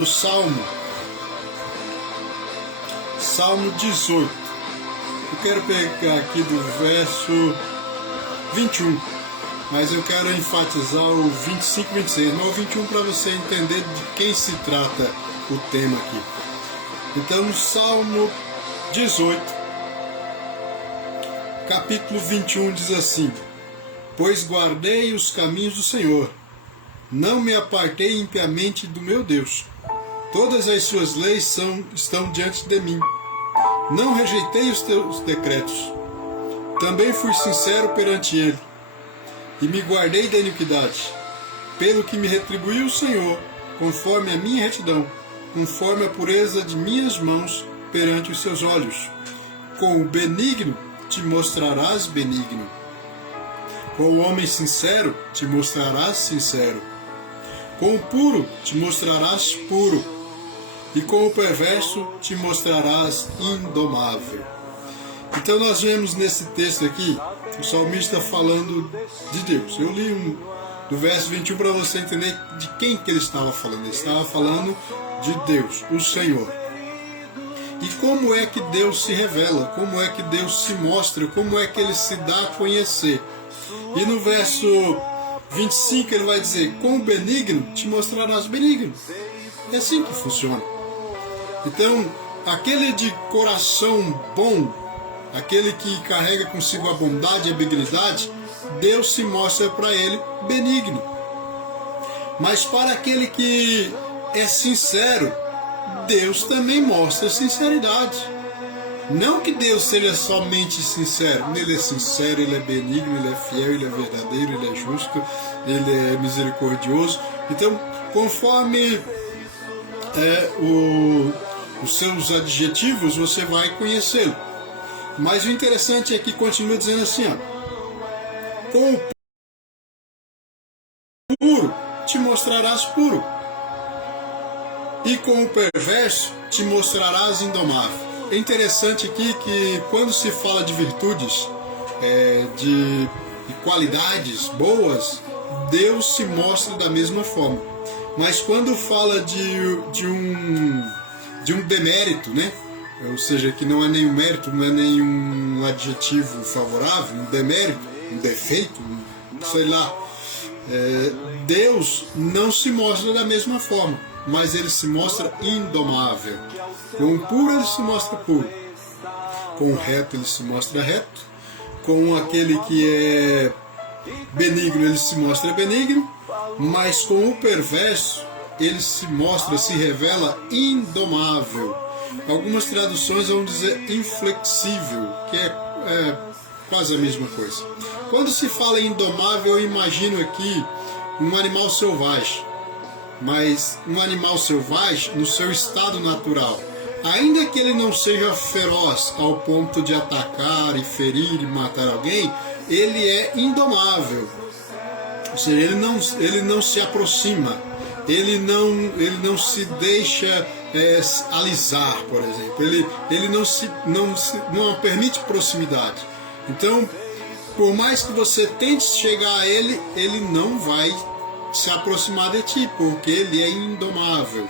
O Salmo 18. Eu quero pegar aqui do verso 21, mas eu quero enfatizar o 25 e 26, mas o 21 para você entender de quem se trata o tema aqui. Então, Salmo 18, capítulo 21 diz assim: Pois guardei os caminhos do Senhor, não me apartei impiamente do meu Deus. Todas as suas leis estão diante de mim. Não rejeitei os teus decretos. Também fui sincero perante ele, e me guardei da iniquidade. Pelo que me retribuiu o Senhor, conforme a minha retidão, conforme a pureza de minhas mãos perante os seus olhos. Com o benigno te mostrarás benigno. Com o homem sincero te mostrarás sincero. Com o puro te mostrarás puro, e com o perverso te mostrarás indomável. Então nós vemos nesse texto aqui, o salmista falando de Deus. Eu li do verso 21 para você entender de quem que ele estava falando. Ele estava falando de Deus, o Senhor. E como é que Deus se revela, como é que Deus se mostra, como é que ele se dá a conhecer. E no verso 25 ele vai dizer: com o benigno te mostrarás benigno. É assim que funciona. Então, aquele de coração bom, aquele que carrega consigo a bondade e a benignidade, Deus se mostra para ele benigno. Mas para aquele que é sincero, Deus também mostra sinceridade. Não que Deus seja somente sincero. Ele é sincero, ele é benigno, ele é fiel, ele é verdadeiro, ele é justo, ele é misericordioso. Então, conforme os seus adjetivos, você vai conhecê-lo. Mas o interessante é que continua dizendo assim: com o puro te mostrarás puro, e com o perverso te mostrarás indomável. É interessante aqui que quando se fala de virtudes, de qualidades boas, Deus se mostra da mesma forma. Mas quando fala de um demérito, né? Ou seja, que não é nenhum mérito, não é nenhum adjetivo favorável, um demérito, um defeito, sei lá, Deus não se mostra da mesma forma, mas ele se mostra indomável. Com o puro ele se mostra puro, com o reto ele se mostra reto, com aquele que é benigno ele se mostra benigno, mas com o perverso ele se mostra, se revela indomável. Algumas traduções vão dizer inflexível, que é quase a mesma coisa. Quando se fala em indomável, eu imagino aqui um animal selvagem, mas um animal selvagem no seu estado natural. Ainda que ele não seja feroz ao ponto de atacar e ferir e matar alguém, ele é indomável. Ou seja, ele não se aproxima, ele não se deixa alisar, por exemplo. Ele não permite proximidade. Então, por mais que você tente chegar a ele, ele não vai se aproximar de ti, porque ele é indomável.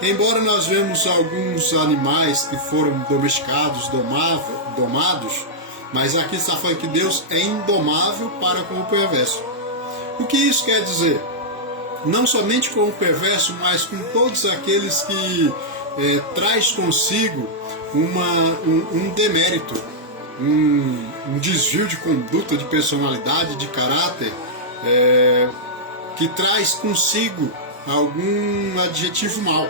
Embora nós vemos alguns animais que foram domesticados, domados, mas aqui está falando que Deus é indomável para com o perverso. O que isso quer dizer? Não somente com o perverso, mas com todos aqueles que traz consigo um demérito, um desvio de conduta, de personalidade, de caráter, que traz consigo algum adjetivo mau.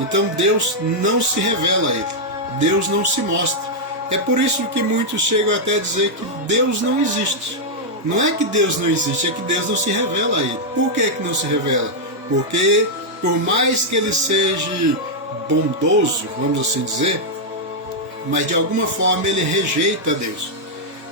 Então Deus não se revela a ele, Deus não se mostra. É por isso que muitos chegam até a dizer que Deus não existe. Não é que Deus não existe, é que Deus não se revela a ele. Por que não se revela? Porque por mais que ele seja bondoso, vamos assim dizer, mas de alguma forma ele rejeita Deus,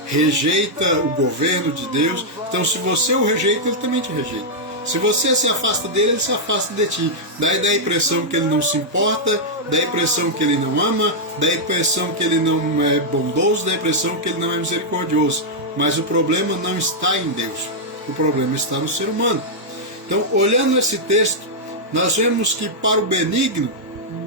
rejeita o governo de Deus. Então se você o rejeita, ele também te rejeita. Se você se afasta dele, ele se afasta de ti. Dá a impressão que ele não se importa, dá a impressão que ele não ama, dá a impressão que ele não é bondoso, dá a impressão que ele não é misericordioso. Mas o problema não está em Deus, o problema está no ser humano. Então, olhando esse texto, nós vemos que para o benigno,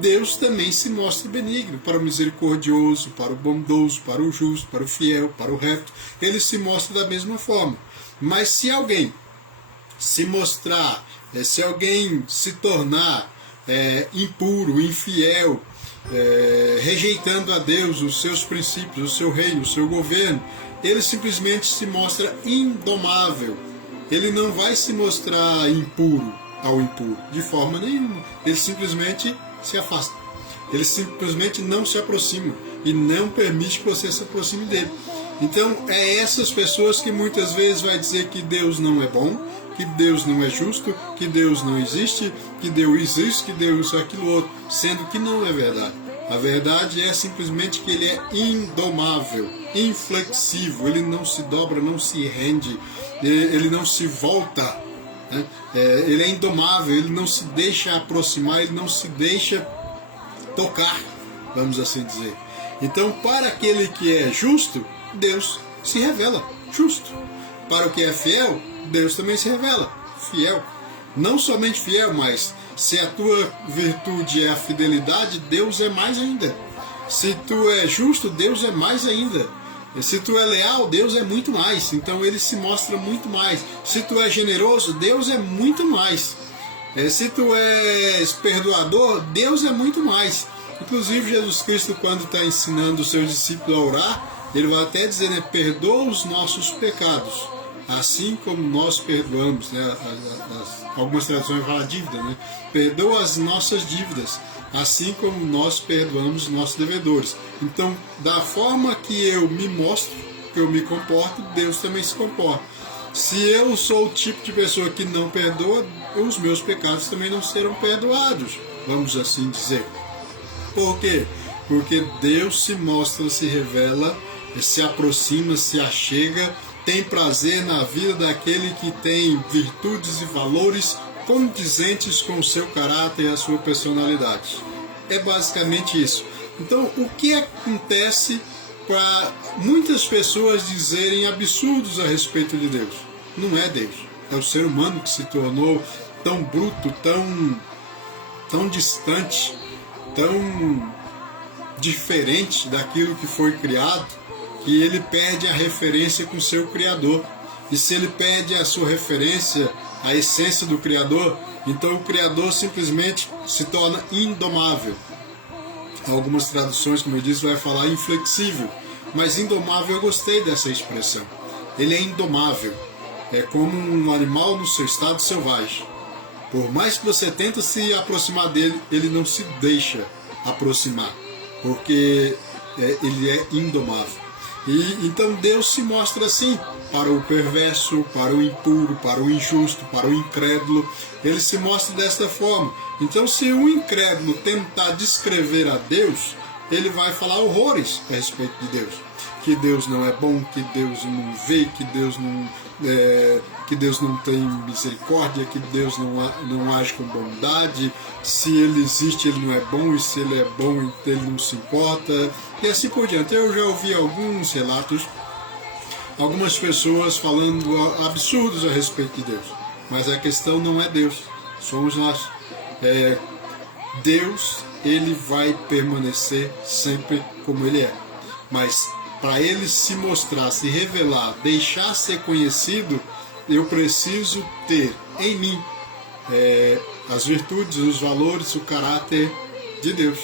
Deus também se mostra benigno, para o misericordioso, para o bondoso, para o justo, para o fiel, para o reto, ele se mostra da mesma forma. Mas se alguém se mostrar, se alguém se tornar impuro, infiel, rejeitando a Deus, os seus princípios, o seu reino, o seu governo, ele simplesmente se mostra indomável. Ele não vai se mostrar impuro ao impuro, de forma nenhuma. Ele simplesmente se afasta. Ele simplesmente não se aproxima e não permite que você se aproxime dele. Então, é essas pessoas que muitas vezes vai dizer que Deus não é bom, que Deus não é justo, que Deus não existe, que Deus existe, que Deus é aquilo outro, sendo que não é verdade. A verdade é simplesmente que ele é indomável, inflexível, ele não se dobra, não se rende, ele não se volta, né? Ele é indomável, ele não se deixa aproximar, ele não se deixa tocar, vamos assim dizer. Então, para aquele que é justo, Deus se revela justo. Para o que é fiel, Deus também se revela fiel. Não somente fiel, mas se a tua virtude é a fidelidade, Deus é mais ainda. Se tu é justo, Deus é mais ainda. Se tu é leal, Deus é muito mais. Então ele se mostra muito mais. Se tu é generoso, Deus é muito mais. Se tu és perdoador, Deus é muito mais. Inclusive Jesus Cristo, quando está ensinando os seus discípulos a orar, ele vai até dizer, né, perdoa os nossos pecados, assim como nós perdoamos, né? Algumas traduções falam dívida, né? Perdoa as nossas dívidas, assim como nós perdoamos os nossos devedores. Então, da forma que eu me mostro, que eu me comporto, Deus também se comporta. Se eu sou o tipo de pessoa que não perdoa, os meus pecados também não serão perdoados, vamos assim dizer. Por quê? Porque Deus se mostra, se revela, se aproxima, se achega, tem prazer na vida daquele que tem virtudes e valores condizentes com o seu caráter e a sua personalidade. É basicamente isso. Então, o que acontece para muitas pessoas dizerem absurdos a respeito de Deus? Não é Deus, é o ser humano que se tornou tão bruto, tão distante, tão diferente daquilo que foi criado, que ele perde a referência com o seu Criador. E se ele perde a sua referência, a essência do Criador, então o Criador simplesmente se torna indomável. Algumas traduções, como eu disse, vai falar inflexível, mas indomável eu gostei dessa expressão. Ele é indomável, é como um animal no seu estado selvagem. Por mais que você tenta se aproximar dele, ele não se deixa aproximar, porque ele é indomável. E então Deus se mostra assim para o perverso, para o impuro, para o injusto, para o incrédulo. Ele se mostra desta forma. Então, se o incrédulo tentar descrever a Deus, ele vai falar horrores a respeito de Deus. Que Deus não é bom, que Deus não vê, que Deus não tem misericórdia, que Deus não age com bondade, se ele existe ele não é bom, e se ele é bom ele não se importa, e assim por diante. Eu já ouvi alguns relatos, algumas pessoas falando absurdos a respeito de Deus, mas a questão não é Deus, somos nós. Deus, ele vai permanecer sempre como ele é, mas para ele se mostrar, se revelar, deixar ser conhecido, eu preciso ter em mim as virtudes, os valores, o caráter de Deus.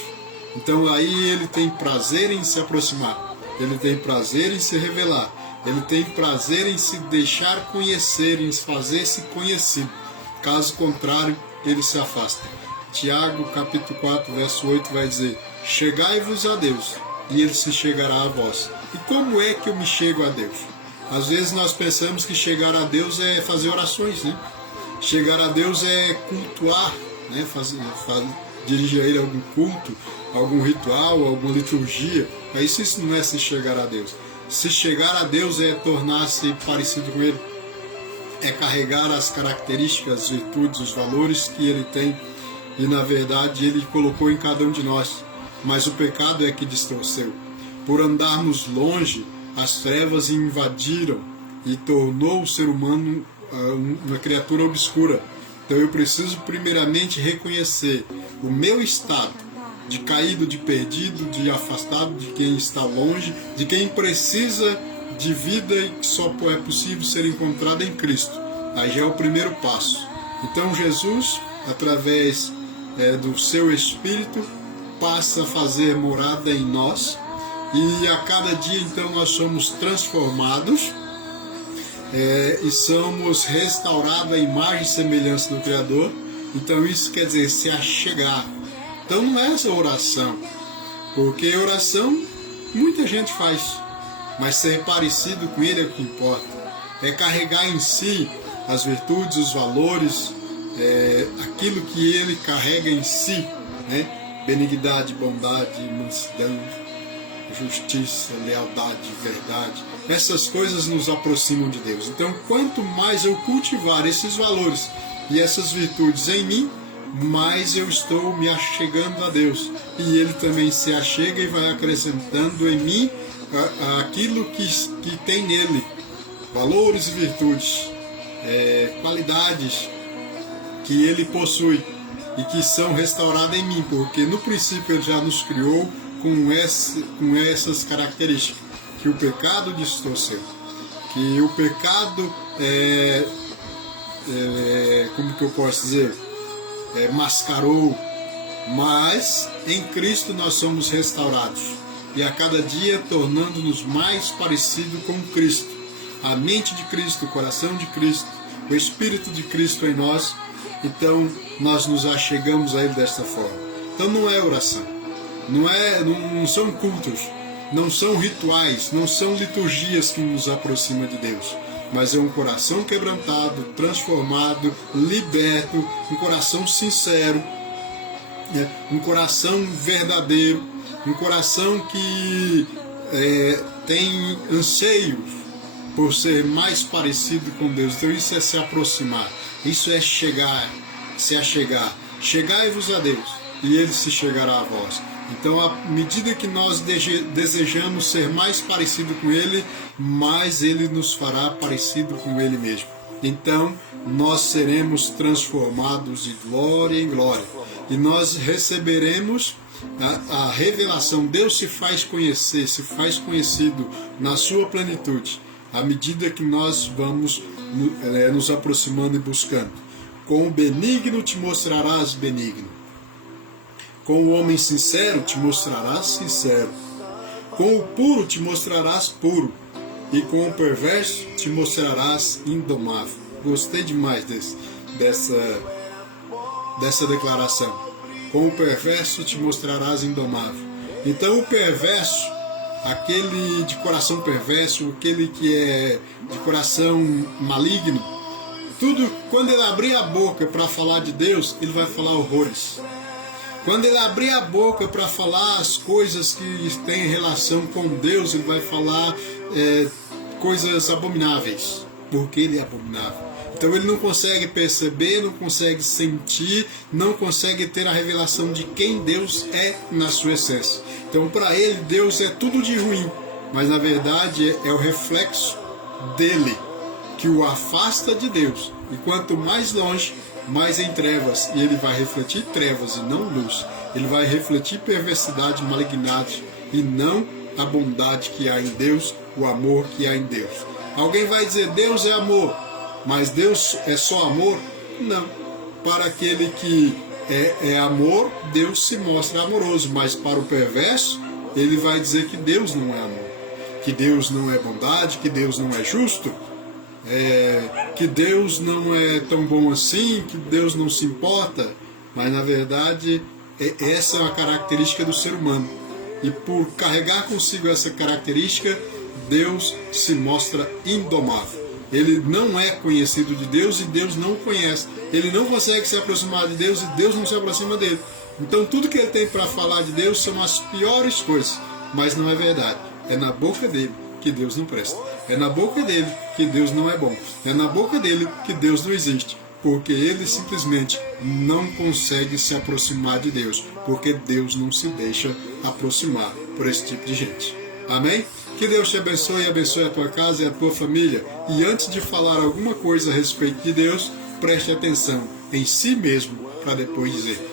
Então aí ele tem prazer em se aproximar, ele tem prazer em se revelar, ele tem prazer em se deixar conhecer, em fazer-se conhecido. Caso contrário, ele se afasta. Tiago, capítulo 4, verso 8 vai dizer: chegai-vos a Deus, e ele se chegará a vós. E como é que eu me chego a Deus? Às vezes nós pensamos que chegar a Deus é fazer orações, né? Chegar a Deus é cultuar, né? Dirigir a Ele algum culto, algum ritual, alguma liturgia. Mas isso não é se chegar a Deus. Se chegar a Deus é tornar-se parecido com Ele. É carregar as características, as virtudes, os valores que Ele tem. E na verdade Ele colocou em cada um de nós. Mas o pecado é que distorceu. Por andarmos longe, as trevas invadiram e tornou o ser humano uma criatura obscura. Então eu preciso primeiramente reconhecer o meu estado de caído, de perdido, de afastado, de quem está longe, de quem precisa de vida e que só é possível ser encontrado em Cristo. Aí já é o primeiro passo. Então Jesus, através do seu Espírito, passa a fazer morada em nós, e a cada dia então nós somos transformados e somos restaurados à imagem e semelhança do Criador. Então isso quer dizer se achegar. Então não é essa oração, porque oração muita gente faz, mas ser parecido com Ele é o que importa. É carregar em si as virtudes, os valores, aquilo que Ele carrega em si, né? Benignidade, bondade, mansidão, justiça, lealdade, verdade. Essas coisas nos aproximam de Deus. Então, quanto mais eu cultivar esses valores e essas virtudes em mim, mais eu estou me achegando a Deus. E Ele também se achega e vai acrescentando em mim aquilo que tem nele. Valores e virtudes, qualidades que Ele possui e que são restauradas em mim, porque no princípio Ele já nos criou com essas características, que o pecado distorceu, que o pecado como que eu posso dizer, mascarou, mas em Cristo nós somos restaurados, e a cada dia tornando-nos mais parecidos com Cristo, a mente de Cristo, o coração de Cristo, o Espírito de Cristo em nós. Então nós nos achegamos a Ele desta forma. Então não é oração, não são cultos, não são rituais, não são liturgias que nos aproximam de Deus, mas é um coração quebrantado, transformado, liberto, um coração sincero, um coração verdadeiro, um coração que tem anseios por ser mais parecido com Deus. Então isso é se aproximar, isso é chegar, se achegar. Chegai-vos a Deus, e Ele se chegará a vós. Então, à medida que nós desejamos ser mais parecido com Ele, mais Ele nos fará parecido com Ele mesmo. Então, nós seremos transformados de glória em glória. E nós receberemos a revelação. Deus se faz conhecer, se faz conhecido na sua plenitude, à medida que nós vamos nos aproximando e buscando. Com o benigno te mostrarás benigno. Com o homem sincero te mostrarás sincero. Com o puro te mostrarás puro. E com o perverso te mostrarás indomável. Gostei demais dessa declaração. Com o perverso te mostrarás indomável. Então o perverso, aquele de coração perverso, aquele que é de coração maligno, quando ele abrir a boca para falar de Deus, ele vai falar horrores. Quando ele abrir a boca para falar as coisas que têm relação com Deus, ele vai falar coisas abomináveis, porque ele é abominável. Então ele não consegue perceber, não consegue sentir, não consegue ter a revelação de quem Deus é na sua essência. Então para ele, Deus é tudo de ruim, mas na verdade é o reflexo dele, que o afasta de Deus. E quanto mais longe, mais em trevas, e ele vai refletir trevas e não luz. Ele vai refletir perversidade, malignidade, e não a bondade que há em Deus, o amor que há em Deus. Alguém vai dizer, Deus é amor, mas Deus é só amor? Não. Para aquele que é amor, Deus se mostra amoroso, mas para o perverso, ele vai dizer que Deus não é amor, que Deus não é bondade, que Deus não é justo, que Deus não é tão bom assim, que Deus não se importa. Mas na verdade essa é uma característica do ser humano, e por carregar consigo essa característica, Deus se mostra indomável. Ele não é conhecido de Deus e Deus não o conhece. Ele não consegue se aproximar de Deus e Deus não se aproxima dele. Então tudo que ele tem para falar de Deus são as piores coisas, mas não é verdade. É na boca dele que Deus não presta. É na boca dele que Deus não é bom. É na boca dele que Deus não existe. Porque ele simplesmente não consegue se aproximar de Deus. Porque Deus não se deixa aproximar por esse tipo de gente. Amém? Que Deus te abençoe e abençoe a tua casa e a tua família. E antes de falar alguma coisa a respeito de Deus, preste atenção em si mesmo para depois dizer: